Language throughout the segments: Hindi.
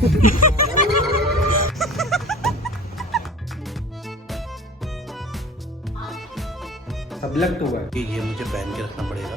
अब लग तो हुआ कि ये मुझे पहन के रखना पड़ेगा।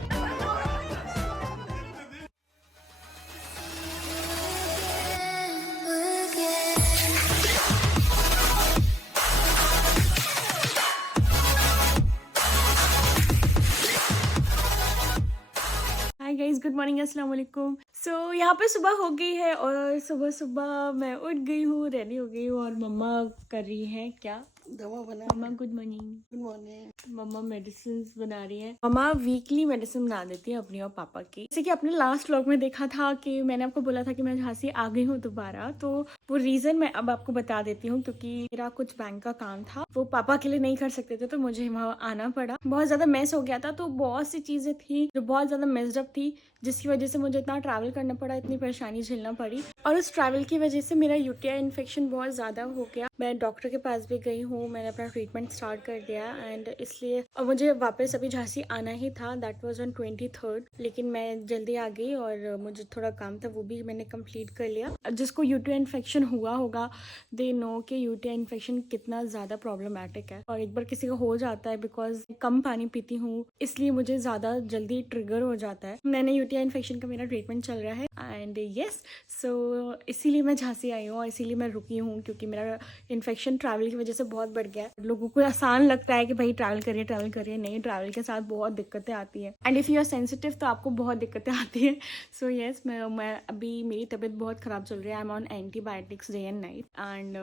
हाय गाइस, गुड मॉर्निंग, अस्सलाम वालेकुम। सो यहाँ पे सुबह हो गई है और सुबह सुबह मैं उठ गई हूँ, रेडी हो गई हूँ और मम्मा कर रही हैं क्या, दवा बना। Mumma good morning. Good morning. Mumma medicine बना रही है। मम्मा वीकली मेडिसिन बना देती है अपनी और पापा की। जैसे कि अपने लास्ट व्लॉग में देखा था कि मैंने आपको बोला था कि मैं झांसी आ गई हूँ दोबारा, तो वो रीजन मैं अब आपको बता देती हूँ क्योंकि मेरा कुछ बैंक का काम था, वो पापा के लिए नहीं कर सकते थे तो मुझे वहाँ आना पड़ा। बहुत ज्यादा मेस हो गया था, तो बहुत सी चीजें थी जो बहुत ज्यादा मेस्ड अप थी, जिसकी वजह से मुझे इतना ट्रैवल करना पड़ा, इतनी परेशानी झेलना पड़ी। और उस ट्रैवल की वजह से मेरा यूटीआई इन्फेक्शन बहुत ज्यादा हो गया। मैं डॉक्टर के पास भी गई हूँ, मैंने अपना ट्रीटमेंट स्टार्ट कर दिया एंड इसलिए अब मुझे वापस अभी झांसी आना ही था। दैट वाज ऑन 23rd, लेकिन मैं जल्दी आ गई और मुझे थोड़ा काम था, वो भी मैंने कंप्लीट कर लिया। जिसको यूटीआई इन्फेक्शन हुआ होगा दे नो कि यूटीआई इन्फेक्शन कितना ज़्यादा प्रॉब्लमेटिक है, और एक बार किसी को हो जाता है बिकॉज कम पानी पीती हूँ इसलिए मुझे ज़्यादा जल्दी ट्रिगर हो जाता है। मैंने यूटीआई इन्फेक्शन का मेरा ट्रीटमेंट चल रहा है एंड यस, सो इसीलिए मैं झांसी आई हूँ और इसीलिए मैं रुकी हूँ क्योंकि मेरा इन्फेक्शन ट्रैवल की वजह से बहुत बढ़ गया है। लोगों को आसान लगता है कि भाई ट्रैवल करिए, नहीं, ट्रैवल के साथ बहुत दिक्कतें आती है and if you are sensitive तो आपको बहुत दिक्कतें आती है। सो यस, मैं अभी मेरी तबीयत बहुत ख़राब चल रही है। I am on antibiotics day and night and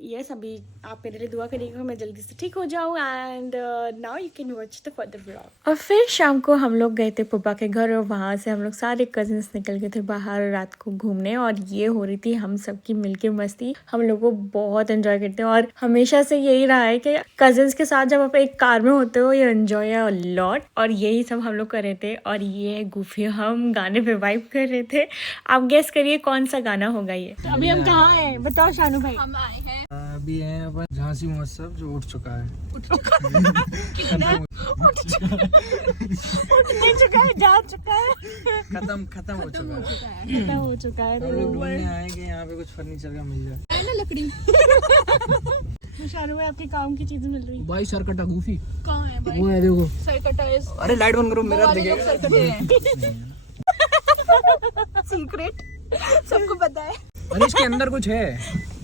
yes, अभी आप मेरे लिए दुआ करिएगा मैं जल्दी से ठीक हो जाऊँ and now you can watch the further vlog. और फिर शाम को हम लोग गए थे पुप्पा के घर और वहाँ से हम लोग सारे कजिन्स निकल गए थे बाहर रात को घूमने, और ये हो रही थी हम सबकी मिलके मस्ती। हम लोग को बहुत एंजॉय करते हैं और हमेशा से यही रहा है कि कजिन्स के साथ जब आप एक कार में होते हो ये एंजॉय अ लॉट, और यही सब हम लोग कर रहे थे। और ये गुफी हम गाने पे वाइब कर रहे थे। आप गेस करिए कौन सा गाना होगा ये। तो अभी हम कहाँ हैं बताओ शानू भाई। हम आए हैं अभी है अपन झांसी महोत्सव जो उठ चुका है। उठ नहीं चुका है, जा चुका है, खत्म हो चुका है। खत्म हो चुका है। हम लोग ढूंढने आए कि यहाँ पे कुछ फर्नीचर का मिल जाए ना लकड़ी। शानू भाई आपके काम की चीजें मिल रही। भाई सरकटा गूफी कहाँ है भाई? वो है देखो। सरकटा है। अरे लाइट बंद करो, मेरा दिखेगा। सरकटे हैं। सीक्रेट सबको पता है। अरे इसके अंदर कुछ है।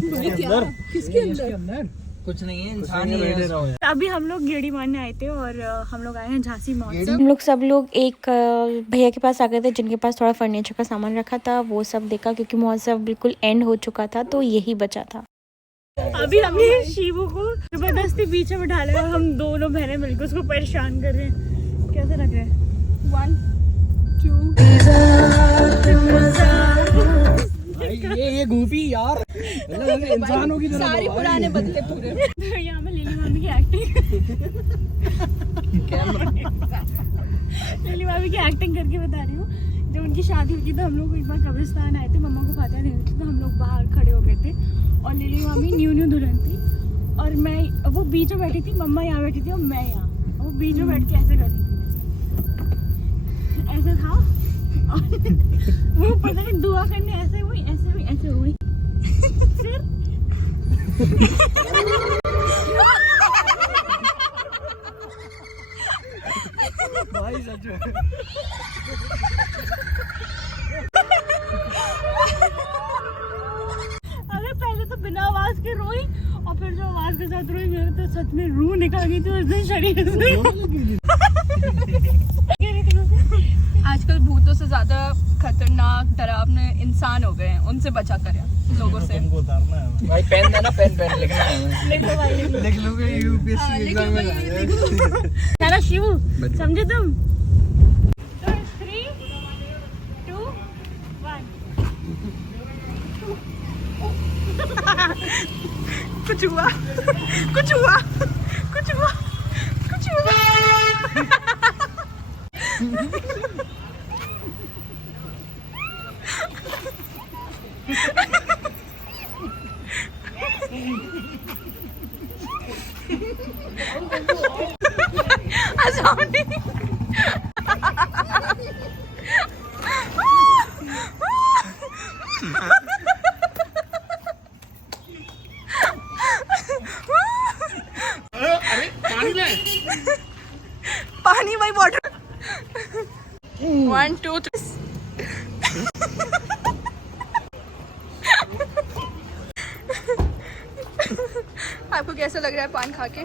किसके अंदर? कुछ नहीं है, इंसान ही बैठे रहो। अभी हम लोग गेड़ी मारने आए थे और हम लोग आए हैं झांसी महोत्सव। हम लोग सब लोग एक भैया के पास आ गए थे जिनके पास थोड़ा फर्नीचर का सामान रखा था, वो सब देखा क्योंकि महोत्सव बिल्कुल एंड हो चुका था तो यही बचा था। अभी हमने शिवू को जबरदस्ती बीच में बिठा लिया और हम दोनों बहनें मिलकर उसको परेशान कर रहे हैं। कैसे लग रहा है? 1 2 ये गूफी यार इंसानों की तरह सारे पुराने बदले पूरे। यहाँ में लिली मामी की एक्टिंग लिली मामी की एक्टिंग करके बता रही हूँ। जब उनकी शादी हुई थी तो हम लोग एक बार कब्रिस्तान आए थे, मम्मा को फातिहा देनी थी तो हम लोग बाहर खड़े हो गए थे और लिली मामी न्यू दुल्हन थी और मैं वो बीच में बैठी थी, मम्मा यहाँ बैठी थी और मैं यहाँ, वो बीच में बैठ के ऐसे कर रही थी, ऐसे था और वो पता नहीं दुआ करने ऐसे हुई फिर भाई सच में। अरे पहले तो बिना आवाज के रोई और फिर जो आवाज के साथ रोई मेरे तो सच में रूह निकल गई थी उस दिन शरीर से। आजकल भूतों से ज्यादा खतरनाक डरावने इंसान हो गए हैं, उनसे बचा करें लोगों से। भाई पेन देना, पेन लिखना है। लिखो भाई, लिख लोगे यूपीएससी एग्जाम में। चलो शिवू समझे तुम? 3 2 1 कुछ हुआ। पानी भाई वाटर 1 2 3 आपको कैसा लग रहा है पान खा के?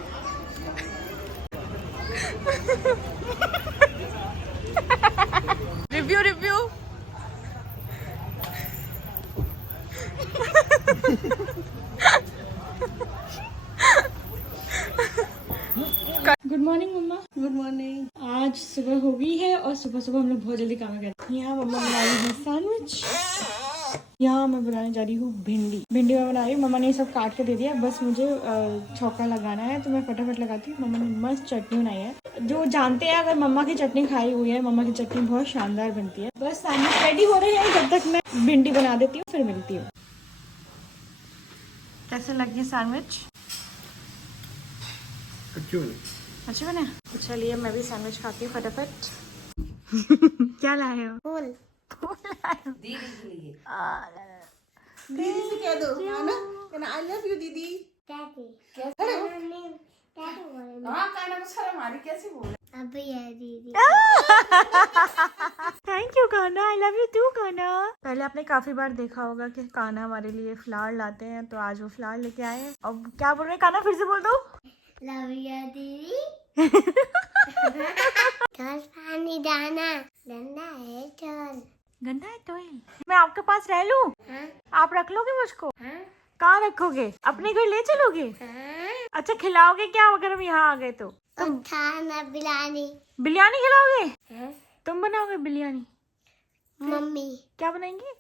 Review review good morning mumma. Good morning. आज सुबह हो गई है और सुबह सुबह हम लोग बहुत जल्दी काम करते हैं। यहाँ मम्मा बना रही है सैंडविच, यहाँ मैं बनाने जा रही हूँ भिंडी। भिंडी मैं बना रही हूँ, मम्मा ने सब काट के दे दिया, बस मुझे छौंका लगाना है तो मैं फटाफट लगाती हूँ। मम्मा ने मस्त चटनी बनाई है। जो जानते हैं अगर मम्मा की चटनी खाई हुई है, मम्मा की चटनी बहुत शानदार बनती है। बस सैंडविच रेडी हो रहे हैं, जब तक मैं भिंडी बना देती हूँ फिर मिलती हूँ। कैसे लगी सैंडविच? अच्छे बने? चलिए मैं भी सैंडविच खाती हूँ फटाफट। क्या लाए हो? फूल। फूल लाए हो? दीदी के लिए। दीदी से कह दो है ना, आई लव यू दीदी। हाँ काना को शर्म आ रही, कैसे बोल अभी है दीदी। थैंक यू काना, आई लव यू टू काना। पहले आपने काफी बार देखा होगा कि काना हमारे लिए फ्लावर लाते हैं, तो आज वो फ्लावर लेके आए हैं। अब क्या बोल रहे हैं काना, फिर से बोल दो। लव यू दीदी। चल पानी डाना, गंदा है चल। गंदा है टॉयल, मैं आपके पास रह लूं? हाँ? आप रख लोगे मुझको? हाँ? कहाँ रखोगे? अपने घर ले चलोगे? हाँ? अच्छा खिलाओगे क्या अगर हम यहाँ आ गए तो? और खाना बिलानी। बिरयानी खिलाओगे? हाँ? तुम बनाओगे बिरयानी? मम्मी क्या बनाएंगे?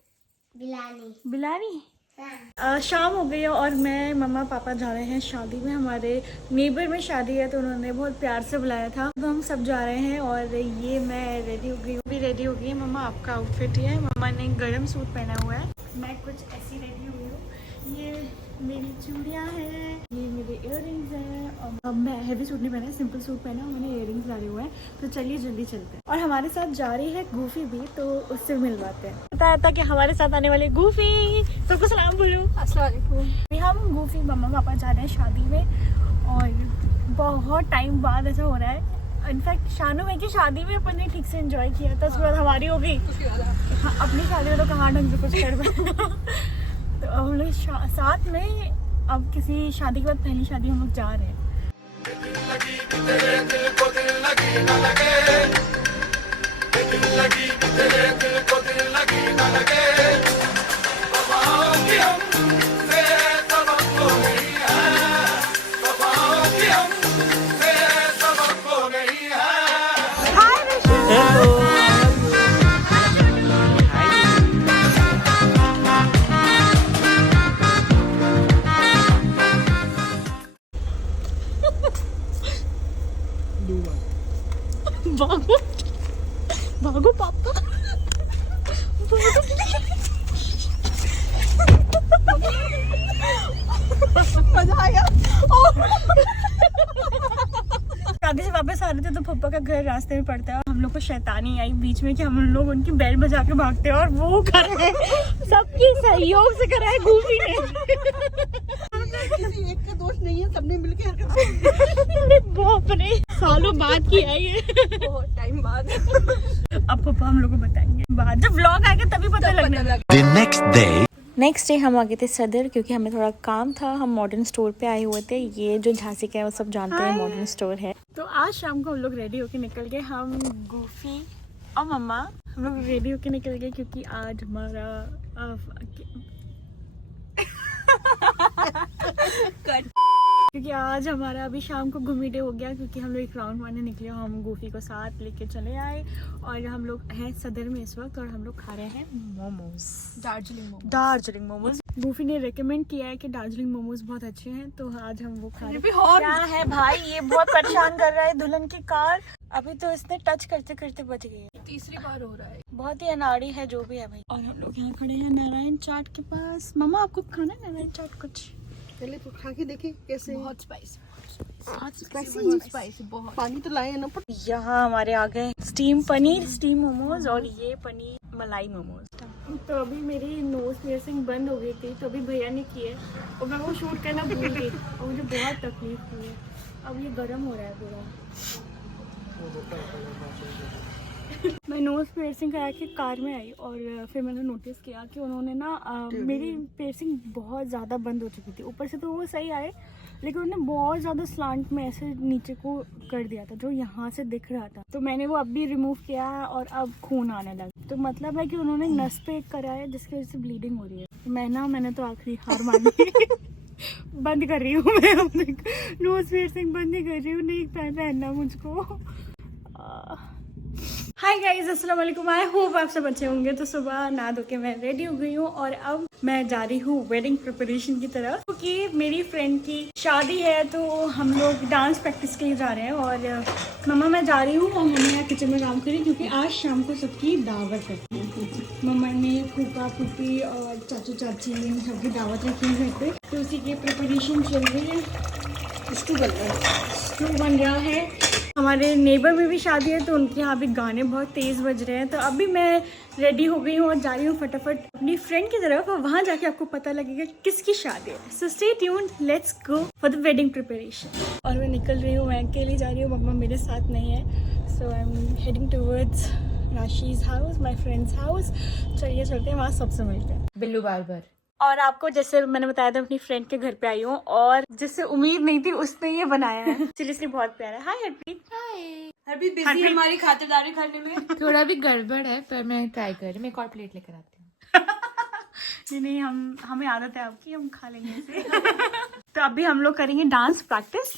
बिलानी। बिरयानी। हाँ? शाम हो गई है और मैं मम्मा पापा जा रहे हैं शादी में। हमारे नेबर में शादी है तो उन्होंने बहुत प्यार से बुलाया था, तो हम सब जा रहे हैं। और ये मैं रेडी हो गई हूँ, भी रेडी हो गई है। मम्मा आपका आउटफिट ही है, मम्मा ने गर्म सूट पहना हुआ है, मैं कुछ ऐसी रेडी हुई हूँ। ये मेरी चूड़ियाँ हैं, ये मेरे इयररिंग्स हैं। और अब मैं हैवी सूट नहीं पहना, सिंपल सूट पहना, मैंने इयररिंग्स डाले हुए हैं। तो चलिए जल्दी चलते हैं। और हमारे साथ जा रही है गूफी भी, तो उससे मिलवाते हैं। बताया था कि हमारे साथ आने वाले गूफी, सबको सलाम बोलो। अस्सलाम वालेकुम। हम गूफी मम्मा पापा जा रहे हैं शादी में और बहुत टाइम बाद ऐसा हो रहा है। इनफैक्ट शानू भाई की शादी में अपन ने ठीक से एंजॉय किया था, उसके बाद हमारी हो गई। हाँ, अपनी शादी में तो कहाँ ढंग से कुछ कर पाए। तो हम लोग साथ में अब किसी शादी के बाद पहली शादी हम लोग जा रहे हैं। भागो भागो पापा, मजा आया। शादी से वापस आ रहे थे तो पप्पा का घर रास्ते में पड़ता है और हम लोग को शैतानी आई बीच में कि हम लोग उनकी बेल बजा के भागते हैं और वो कर रहे हैं, सबके सहयोग से करा है गूफी ने। किसी एक का दोष नहीं है, सबने मिलके हरकत। बाप रे, सालों बाद की है ये, बहुत टाइम बाद। अब पापा हम लोग को बताएंगे बाद, जब व्लॉग आएगा तभी पता लगने लगा। नेक्स्ट डे हम आ गए थे सदर क्योंकि हमें थोड़ा काम था। हम मॉडर्न स्टोर पे आए हुए थे। ये जो झांसी का है वो सब जानते हैं, मॉडर्न स्टोर है। तो आज शाम को हम लोग रेडी होके निकल गए, हम गूफी और मम्मा हम लोग रेडी होके निकल गए क्योंकि आज हमारा क्योंकि आज हमारा अभी शाम को घूमी डे हो गया क्योंकि हम लोग एक राउंड मारने निकले। हम गूफी को साथ लेके चले आए और हम लोग हैं सदर में इस वक्त और हम लोग खा रहे हैं मोमोज, दार्जिलिंग मोमोज। गूफी ने रेकमेंड किया है कि दार्जिलिंग मोमोज बहुत अच्छे हैं, तो आज हम वो खा रहे हैं। क्या है भाई, ये बहुत परेशान कर रहा है दुल्हन की कार। अभी तो इसने टच करते करते बच गई है, तीसरी बार हो रहा है। बहुत ही अनाड़ी है जो भी है भाई। और हम लोग यहाँ खड़े हैं नारायण चाट के पास। मम्मा आपको खाना है नारायण चाट? कुछ पहले तो खा के देखे कैसे। बहुत स्पाइसी, स्पाइसी बहुत। पानी तो लाए ना। यहाँ हमारे आ गए स्टीम पनीर, स्टीम मोमोज और ये पनीर मलाई मोमोज। तो अभी मेरी नोज पियर्सिंग बंद हो गई थी, तो अभी भैया ने की है और मैं वो शूट करना भूल गई और मुझे बहुत तकलीफ हुई है। अब ये गर्म हो रहा है पूरा। मैं नोज पियर्सिंग करा के कार में आई और फिर मैंने नोटिस किया कि उन्होंने ना मेरी पियर्सिंग बहुत ज़्यादा बंद हो चुकी थी। ऊपर से तो वो सही आए, लेकिन उन्होंने बहुत ज़्यादा स्लांट में ऐसे नीचे को कर दिया था जो यहाँ से दिख रहा था। तो मैंने वो अब भी रिमूव किया है और अब खून आने लगा। तो मतलब है कि उन्होंने नस पे एक करा है जिसकी वजह से ब्लीडिंग हो रही है। तो मैंने तो आखिरी हार मानी बंद कर रही हूँ मैं अपने नोज पियर्सिंग बंद ही कर रही हूँ, नहीं पहनना मुझको। हाय गाइस, अस्सलाम वालेकुम। आई होप आप सब अच्छे होंगे। तो सुबह नहा धो के मैं रेडी हो गई हूँ और अब मैं जा रही हूँ वेडिंग प्रिपरेशन की तरफ, क्योंकि मेरी फ्रेंड की शादी है तो हम लोग डांस प्रैक्टिस के लिए जा रहे हैं। और मम्मा मैं जा रही हूँ और मम्मी यहाँ किचन में काम करें क्योंकि आज शाम को सबकी दावत है। मम्मा ने फूफा फूफी और चाचू चाची इन सबकी दावत रखी है घर पे, तो उसी की प्रिपरेशन चल रही है। स्टू बन रहा है। हमारे नेबर में भी शादी है तो उनके यहाँ भी गाने बहुत तेज़ बज रहे हैं। तो अभी मैं रेडी हो गई हूँ और जा रही हूँ फटाफट अपनी फ्रेंड की तरफ और वहाँ जाके आपको पता लगेगा किसकी शादी है। So stay tuned, let's go for the wedding preparation. और मैं निकल रही हूँ, मैं अकेली जा रही हूँ, मम्मा मेरे साथ नहीं है। So I am heading towards Rashi's house, my friend's house. चलिए चलते हैं, वहाँ सबसे मिलते हैं। बिल्लू बार्बर। और आपको जैसे मैंने बताया था अपनी फ्रेंड के घर पे आई हूँ और जिससे उम्मीद नहीं थी उसने ये बनाया है। सीरियसली बहुत प्यारा है। हाय हरप्रीत। हरप्रीत बिजी है हमारी खातिरदारी करने में। थोड़ा भी गड़बड़ है पर मैं ट्राई कर रही हूँ। मैं एक और प्लेट लेकर आती हूँ। नहीं, हमें आदत है आपकी, हम खा लेंगे इसे। तो अभी हम लोग करेंगे डांस प्रैक्टिस,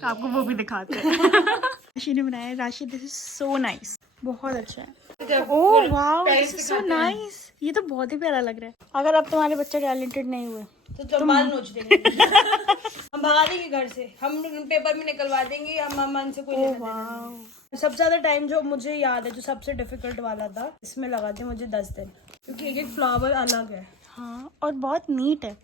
तो आपको वो भी दिखाते हैं। राशि ने बनाया है। राशि, दिस इज सो नाइस, बहुत अच्छा है। Oh wow, this is so nice. ये तो बहुत ही प्यारा लग रहा है। अगर अब तुम्हारे बच्चे टैलेंटेड नहीं हुए तो तुम बाल नोच देंगे। हम भगा देंगे घर से, हम पेपर में निकलवा देंगे। हम मन से कोई लेना देना नहीं। सबसे ज्यादा टाइम जो मुझे याद है, जो सबसे डिफिकल्ट वाला था, इसमें लगा थे मुझे 10 दिन, क्योंकि एक एक फ्लावर अलग है। हाँ, और बहुत नीट है।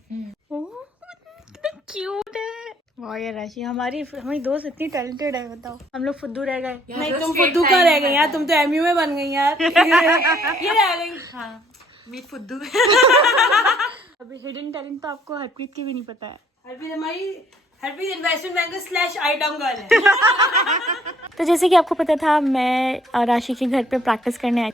ओह कितना क्यूट है। वाह यार राशि, हमारी दोस्त इतनी टैलेंटेड है, बताओ हम लोग फुद्दू रह गए। नहीं, तुम फुद्दू का रह गई यार, तुम तो एमयू में बन गई यार। ये रह गई। हाँ, मीट फुद्दू। अभी हिडन टैलेंट तो आपको हरप्रीत की भी नहीं पता है। Harpreet investment banker / item girl है। तो जैसे कि आपको पता था, मैं राशि के घर पे प्रैक्टिस करने आई।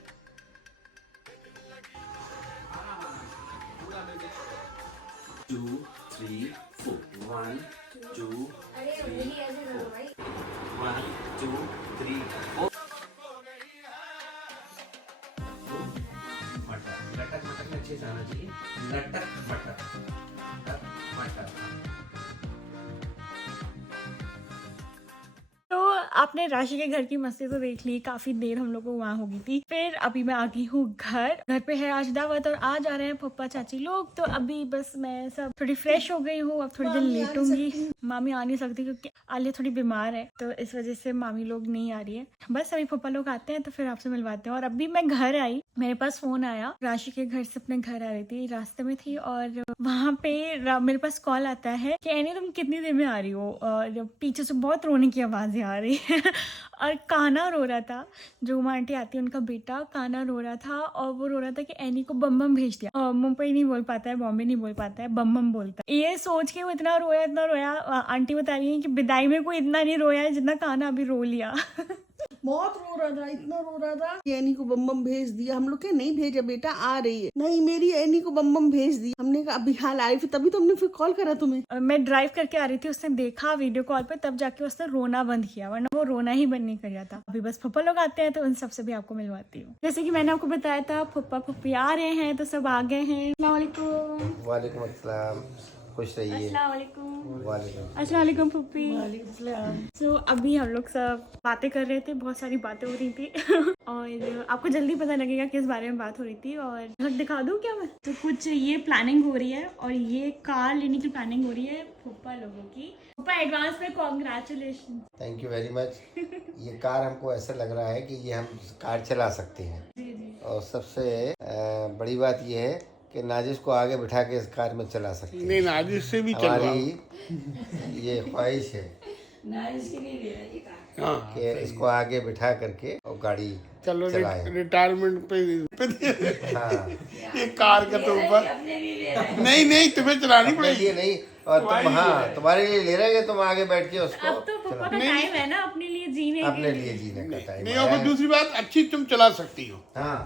लटक मटक में अच्छे से आना चाहिए। लटक मटक मटक। तो आपने राशि के घर की मस्ती तो देख ली, काफी देर हम लोग को वहाँ हो गई थी। फिर अभी मैं आ गई हूँ घर पे है आज दावत और आज आ रहे हैं पप्पा चाची लोग। तो अभी बस मैं सब थोड़ी फ्रेश हो गई हूँ, अब थोड़ी देर लेटूंगी। मामी आ नहीं सकती क्योंकि आलिया थोड़ी बीमार है, तो इस वजह से मामी लोग नहीं आ रही है। बस अभी पप्पा लोग आते हैं तो फिर आपसे मिलवाते हैं। और अभी मैं घर आई, मेरे पास फोन आया, राशि के घर से अपने घर आ रही थी, रास्ते में थी और वहाँ पे मेरे पास कॉल आता है कि एनी तुम कितनी देर में आ रही हो। और पीछे से बहुत रोने की आवाजें आ रही है और काना रो रहा था। जो उमा आंटी आती है उनका बेटा काना रो रहा था और वो रो रहा था कि एनी को बम बम भेज दिया। और मुंबई नहीं बोल पाता है, बॉम्बे नहीं बोल पाता है, बम बम बोलता है। ये सोच के वो इतना रोया। आंटी बता रही है कि विदाई में कोई इतना नहीं रोया है जितना काना अभी रो लिया। बहुत रो रहा था, इतना रो रहा था। एनी को बम बम भेज दिया। हम लोग के नहीं भेजा बेटा, आ रही है। नहीं, मेरी एनी को बम बम भेज दिया। हमने कहा अभी हाल आई, फिर तभी तो हमने फिर कॉल करा तुम्हें। मैं ड्राइव करके आ रही थी, उसने देखा वीडियो कॉल पे, तब जाके उसने रोना बंद किया, वरना वो रोना ही बंद नहीं कर रहा था। अभी बस पप्पा लोग आते हैं तो उन सबसे भी आपको मिलवाती हूँ। जैसे कि मैंने आपको बताया था पप्पा पप्पी आ रहे हैं, तो सब आ गए हैं। अस्सलाम वालेकुम। वालेकुम अस्सलाम, खुश रहिए। अस्सलाम वालेकुम। वालेकुम। अस्सलाम वालेकुम पप्पी। सो अभी हम लोग सब बातें कर रहे थे, बहुत सारी बातें हो रही थी। और आपको जल्दी पता लगेगा किस बारे में बात हो रही थी। और दिखा दूँ क्या मैं? तो कुछ ये प्लानिंग हो रही है और ये कार लेने की प्लानिंग हो रही है पप्पा लोगों की। पप्पा एडवांस में congratulation. Thank you very much. ये कार हमको ऐसा लग रहा है कि ये हम कार चला सकते हैं। और सबसे बड़ी बात ये है कि नाजिश को आगे बिठा के इस कार में चला सकते हैं। नहीं, नाजिश से भी हमारी ये ख्वाहिश है कि इसको आगे बिठा करके और गाड़ी चलो चलाएं। रिटायरमेंट पे हाँ ये कार का तो ऊपर नहीं तुम्हें चलानी अपने पड़ेगी। लिए नहीं, और तुम हाँ तुम्हारे लिए ले रहे तुम आगे बैठ के उसको अब तो पापा का टाइम है ना अपने लिए जीने के अपने लिए। लिए जीने का टाइम नहीं और दूसरी बात अच्छी तुम चला सकती हो हाँ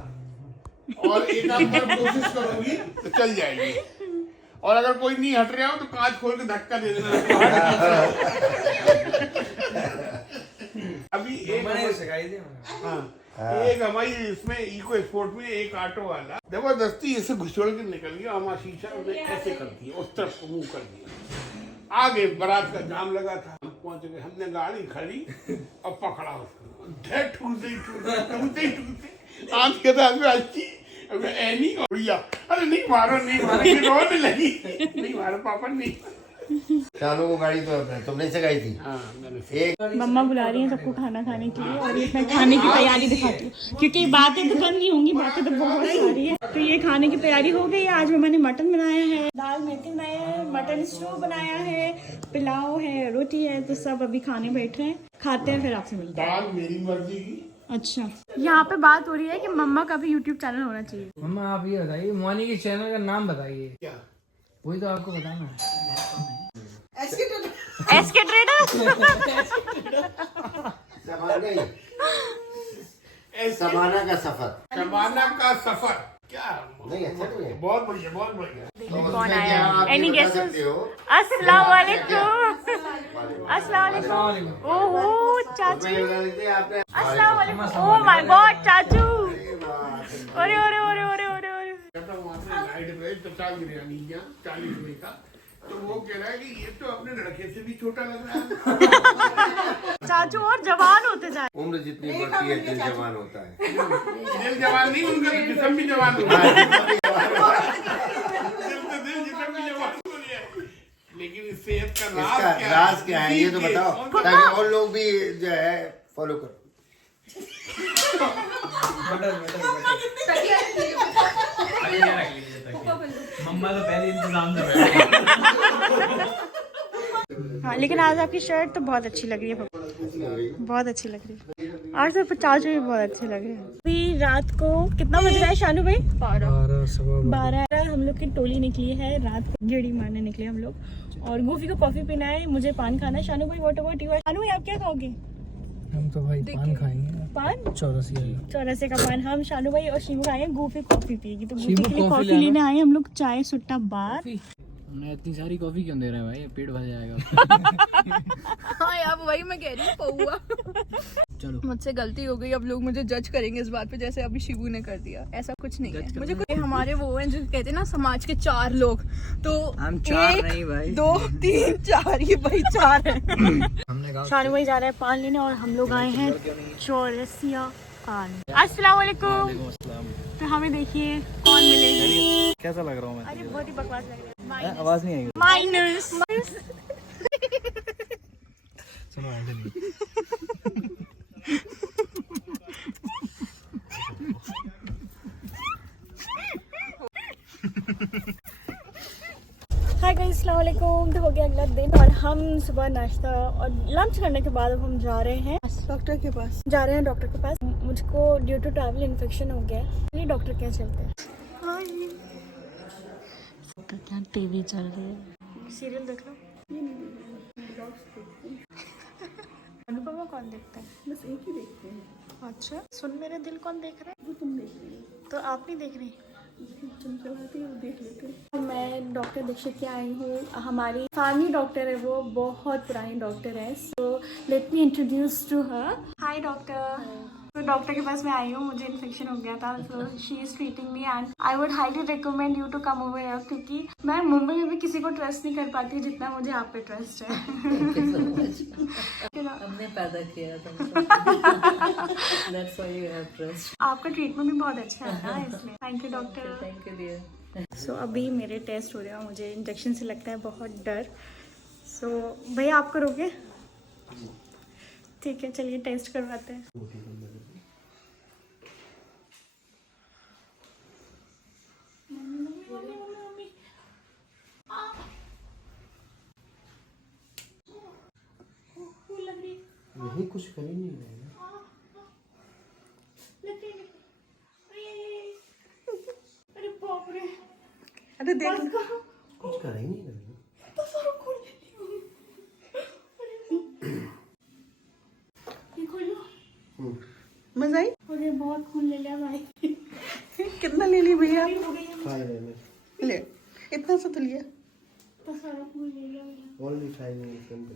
और एक आध बार कोशिश करोगी तो चल जाएगी। और अगर कोई नहीं हट रहा हो तो कांच खोल के धक्का दे देना। अभी एक हाँ एक हमारी इसमें इको स्पोर्ट में एक ऑटो वाला जबरदस्ती ऐसे घुसोड़ के निकल गया, हमारा शीशा उसने ऐसे कर दिया, उस तरफ को मुंह कर दिया। आगे बारात का जाम लगा था, हम पहुंच गए, हमने गाड़ी खड़ी और पकड़ा उसको, ठूसे आंख के साथ में अच्छी एनी बढ़िया, अरे नहीं मारो रोने लगी, नहीं मारो पापा नहीं। चालू वो गाड़ी तो तुमने सिखाई थी। हाँ मैंने एक मम्मा बुला रही हैं सबको खाना खाने के लिए और ये मैं खाने की तैयारी दिखाती हूँ क्योंकि बातें तो कम नहीं होंगी, बातें तो बहुत सारी है। तो ये खाने की तैयारी हो गई है। आज मम्मा ने मटन बनाया है, दाल मेथी बनाया है, मटन स्टू बनाया है, पुलाव है, रोटी है। तो सब अभी खाने बैठे हैं, खाते हैं फिर आपसे मिलते हैं। दाल मेरी मर्जी की। अच्छा, यहाँ पे बात हो रही है कि मम्मा का भी यूट्यूब चैनल होना चाहिए। मम्मा आप ये बताइए मोनी के चैनल का नाम बताइए। क्या वही तो आपको बताना है। SK trader. समाना का सफर शबाना का सफर क्या नहीं अच्छा नहीं है। बहुत बढ़िया बहुत बढ़िया। कौन आया? Any बता guesses? सकते हो। अस्सलाम वालेकुम। अस्सलाम वालेकुम। ओहो चाचू। मैंने बता देते हैं आपने। अस्सलाम वालेकुम। ओह माय गॉड चाचू। अरे अरे अरे अरे अरे अरे। वहाँ पे गाइड पे 50 बिरयानी या 40 रुपए का, तो वो कह रहा है कि ये तो अपने लड़के से भी छोटा लग रहा है। चाचू और जवान होते जाए। उम्र जितनी बढ़ती है दिल जवान होता है। दिल जवान नहीं, उनका तो जिस्म भी जवान हो गया। दिल जिस्म भी जवान हो गया। लेकिन इस सेहत का इसका राज क्या है ये तो बताओ, ताकि और लोग भी जो है फॉलो करो। मम्मा तो पहले इंतजाम से हाँ लेकिन आज आपकी शर्ट तो बहुत अच्छी लग रही है पापा, बहुत अच्छी लग रही है। और तो चाचू भी बहुत अच्छे लग रहे हैं। अभी रात को कितना बज रहा है शानू भाई? 12। हम लोग की टोली निकली है, रात को गेड़ी मारने निकले हम लोग। और गोफी को कॉफी पीना है, मुझे पान खाना है। शानू भाई व्हाट अबाउट यू? शानू भाई आप क्या खाओगे? हम तो भाई पान खाएंगे। पान? 84 का पान। हम शानू भाई और शिवू खाएंगे, गोफी कॉफी पिएगी। तो गोफी के लिए कॉफी लेने आए हम लोग, चाय सुट्टा बार। मैं इतनी सारी कॉफी क्यों दे रहे हैं भाई, पेट भर जाएगा। हाँ यार वही मैं कह रही हूँ पौआ। चलो मुझसे गलती हो गई, अब लोग मुझे जज करेंगे इस बात पे जैसे अभी शिबू ने कर दिया। ऐसा कुछ नहीं है। मुझे कुछ हमारे वो हैं जो कहते हैं ना समाज के 4 लोग, तो हम 4 1, नहीं भाई। 2, 3, 4 ये भाई 4 है। हमने कहा शानू भाई जा रहा है पान लेने और हम लोग आए हैं चौरसिया पान। अस्सलाम वालेकुम। तो हमें देखिए कौन मिले। कैसा लग रहा हूँ मैं? अरे बहुत ही बकवास लग रहा है। आवाज नहीं आएगी। माइनस। सुनो ऐसे नहीं। हाय गाइस, अस्सलाम वालेकुम। तो हो गया अगला दिन और हम सुबह नाश्ता और लंच करने के बाद अब हम जा रहे हैं डॉक्टर के पास। डॉक्टर के पास। मुझको ड्यू टू ट्रैवल इन्फेक्शन हो गया है। ये डॉक्टर क्या चलते हैं? क्या टीवी चल रही है, सीरियल देख लो। अनुपमा कौन देखता है? बस एक ही देखते हैं। अच्छा, सुन मेरे दिल कौन देख रहा है? वो तुम देख रही हो। तो आप नहीं देख रही? तुम चलाती हो, देख लेते हैं। मैं डॉक्टर दीक्षित के आई हूँ। हमारी फैमिली डॉक्टर है, वो बहुत पुरानी डॉक्टर है। So let me introduce to her. Hi doctor. तो डॉक्टर के पास मैं आई हूँ, मुझे इन्फेक्शन हो गया था। So she is treating me and I would highly recommend you to come over here, क्योंकि मैं मुंबई में भी किसी को ट्रस्ट नहीं कर पाती जितना मुझे आप पे ट्रस्ट है। हमने पैदा किया तुमको। That's why you have trust. आपका ट्रीटमेंट भी बहुत अच्छा है ना, इसलिए thank you doctor. Thank you dear. सो अभी मेरे टेस्ट हो रहे हैं, मुझे इंजेक्शन से लगता है बहुत डर। सो भैया आप करोगे? ठीक है, चलिए टेस्ट करवाते हैं। यही कुछ कर ही नहीं रहे। देख कुछ कर ही नहीं रही। मजा आई? अरे बहुत खून ले लिया भाई। कितना ले लिया भैया? ले, इतना सा तो लिया।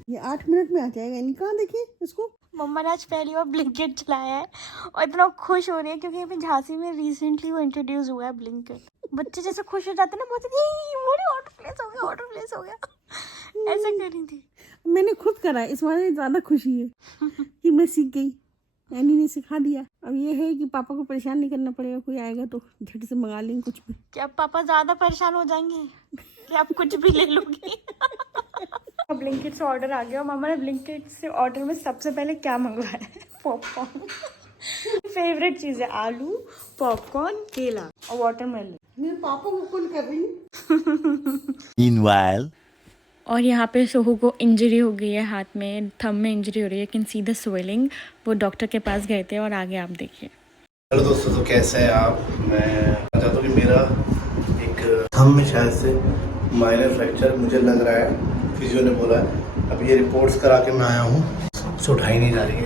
ये 8 मिनट में आ जाएगा। इन्हीं कहाँ देखिए इसको। मम्मा ने आज पहली बार ब्लिंकिट चलाया है और इतना खुश हो रही है क्योंकि अभी झांसी में रिसेंटली वो इंट्रोड्यूस हुआ है ब्लिंकिट। बच्चे जैसे खुश हो जाते हैं ना, बहुत ऑर्डर प्लेस हो गया, ऑर्डर प्लेस हो गया, ऐसा कर रही थी। मैंने खुद करा, इस बार ज्यादा खुशी है कि मैं सीख गई। एनी ने सिखा दिया। अब ये है कि पापा को परेशान नहीं करना पड़ेगा, कोई आएगा तो झट से मंगा लेंगे कुछ भी। क्या पापा ज्यादा परेशान हो जाएंगे कि आप कुछ भी ले लोगी? अब ब्लिंकिट से ऑर्डर आ गया और मामा ने ब्लिंकिट से ऑर्डर में सबसे पहले क्या मंगवाया है? पॉपकॉर्न। फेवरेट चीज है, आलू, पॉपकॉर्न, केला और वाटरमेलन। मेरे पापा को कॉल कर रही हूँ। और यहाँ पे सोहू को इंजरी हो गई है, हाथ में थंब में इंजरी हो रही है, कैन सी द स्वेलिंग। वो डॉक्टर के पास गए थे और आगे आप देखिए। हेलो दोस्तों, तो कैसे हैं आप? मैं चाहता हूँ कि मेरा एक थंब में शायद से माइनर फ्रैक्चर मुझे लग रहा है, फिजियो ने बोला है। अब ये रिपोर्ट्स करा के मैं आया हूँ, सबसे उठाई नहीं जा रही है।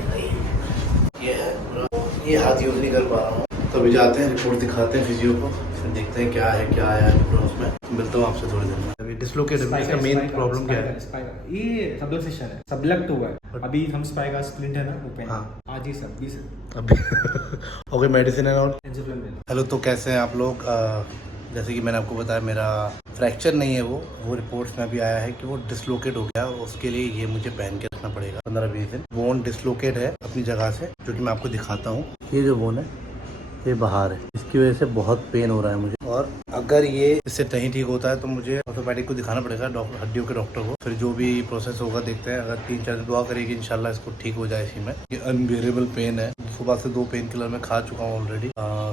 ये है पूरा, ये हाथ यूज़ नहीं कर पा रहा हूँ। तो अभी जाते हैं, रिपोर्ट दिखाते हैं फिजियो को, फिर देखते हैं क्या है, क्या आया है रिपोर्ट उसमें। मिलता हूँ आपसे थोड़ी देर में। अभी डिस्लोकेट है, इसका मेन प्रॉब्लम क्या है? ये सबलक्सेशन है, सबलक्ट हुआ है। अभी हम स्पाई का स्प्लिंट है ना, वो पेन। हाँ। आज ही सब अभी ओके, मेडिसिन है और एंजियोफ्लेम। हेलो, तो कैसे हैं आप लोग? जैसे कि मैंने आपको बताया, मेरा फ्रैक्चर नहीं है, वो रिपोर्ट्स में भी आया है कि वो डिसलोकेट हो गया और उसके लिए ये मुझे पहन के रखना पड़ेगा 15-20 दिन। बोन डिसलोकेट है अपनी जगह से, जो कि मैं आपको दिखाता हूँ। ये जो बोन है ये बाहर है, इसकी वजह से बहुत पेन हो रहा है मुझे। और अगर ये इससे नहीं ठीक होता है तो मुझे ऑर्थोपेडिक को दिखाना पड़ेगा, डॉक्टर, हड्डियों के डॉक्टर को। फिर जो भी प्रोसेस होगा देखते हैं। अगर 3-4 दिन दुआ करिए कि इंशाल्लाह इसको ठीक हो जाए। इसी में ये अनबेरेबल पेन है। सुबह से 2 पेन किलर मैं खा चुका हूँ ऑलरेडी,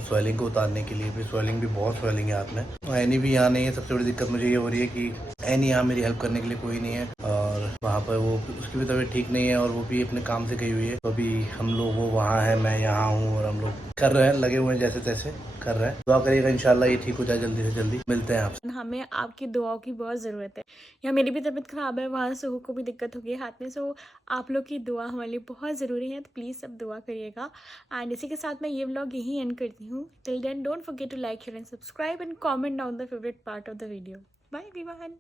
स्वेलिंग को उतारने के लिए भी। स्वेलिंग भी बहुत स्वेलिंग है हाथ में। एनी भी यहाँ नहीं है। सबसे बड़ी दिक्कत मुझे ये हो रही है कि एनी यहाँ मेरी हेल्प करने के लिए कोई नहीं है, और वहाँ पर वो, उसकी भी तबीयत ठीक नहीं है और वो भी अपने काम से गई हुई है। तो अभी हम लोग, वो वहाँ है, मैं यहाँ हूँ, और हम लोग कर रहे हैं, लगे हुए हैं, जैसे तैसे कर रहे हैं। दुआ करिएगा इंशाल्लाह ये ठीक हो जाए जल्दी से जल्दी। मिलते हैं आपसे। हमें आपकी दुआओं की बहुत ज़रूरत है। यहाँ मेरी भी तबीयत ख़राब है, वहाँ सोहू को भी दिक्कत हो गई हाथ में। सो आप लोग की दुआ हमारे लिए बहुत ज़रूरी है, तो प्लीज़ सब दुआ करिएगा। एंड इसी के साथ मैं ये व्लॉग यहीं एंड करती हूँ। Till then don't forget to like, share and subscribe and comment down the favourite part of the video. Bye everyone.